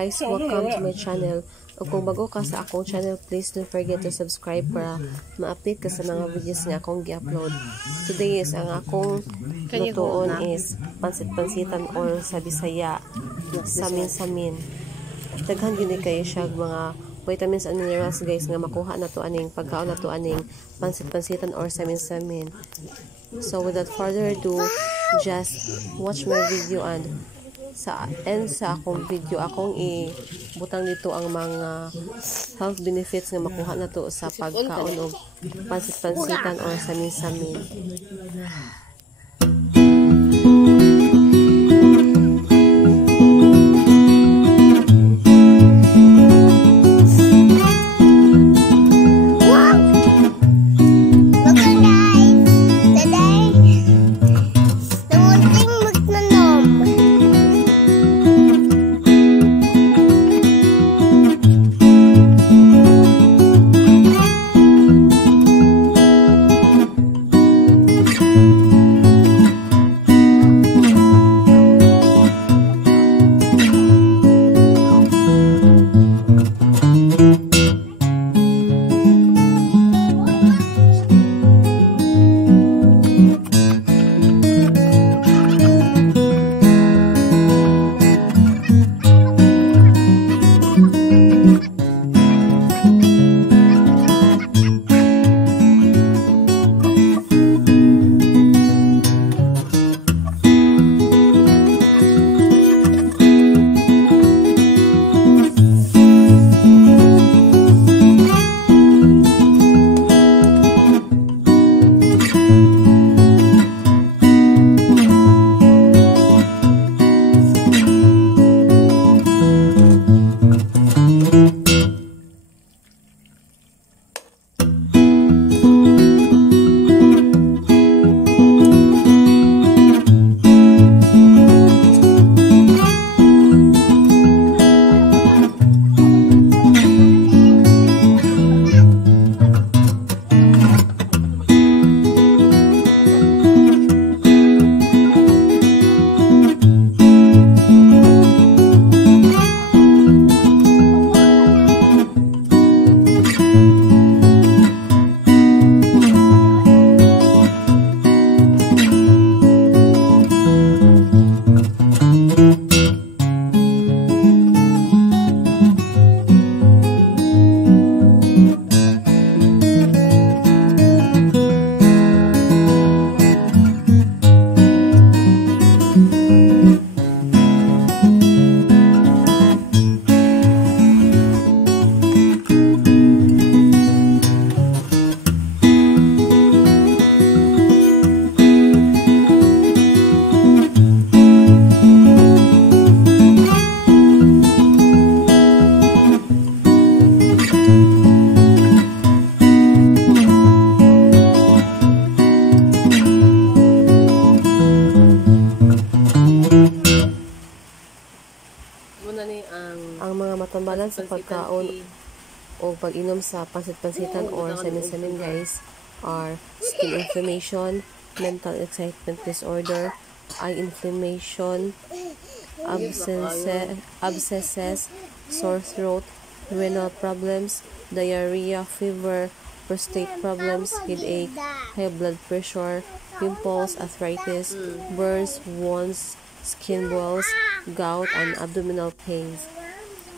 guys, welcome to my channel. O kung bago ka sa akong channel, please don't forget to subscribe para ma-update ka sa mga videos nga akong gi-upload. Today is ang akong lutoon is pansit-pansitan or sa Bisaya, Samin. Daghan gini kayo siya mga vitamins and minerals guys nga makuha na to aning pagkaon na to aning pansit-pansitan or samin. So without further ado, just watch my video and sa akong video akong ibutang dito ang mga health benefits nga makuha na to sa pagkaon og pansit-pansitan or samin. Ang mga matambalan sa pagkaon o pag-inom sa pansit-pansitan or samin guys are skin inflammation, mental excitement disorder, eye inflammation, abscesses, sore throat, renal problems, diarrhea, fever, prostate problems, headache, high blood pressure, pimples, arthritis, burns, wounds, skin boils, gout, and abdominal pains.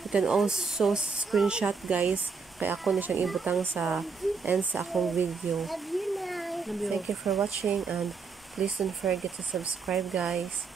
You can also screenshot guys kaya ako na siyang ibutang sa akong video. Thank you for watching and please don't forget to subscribe guys.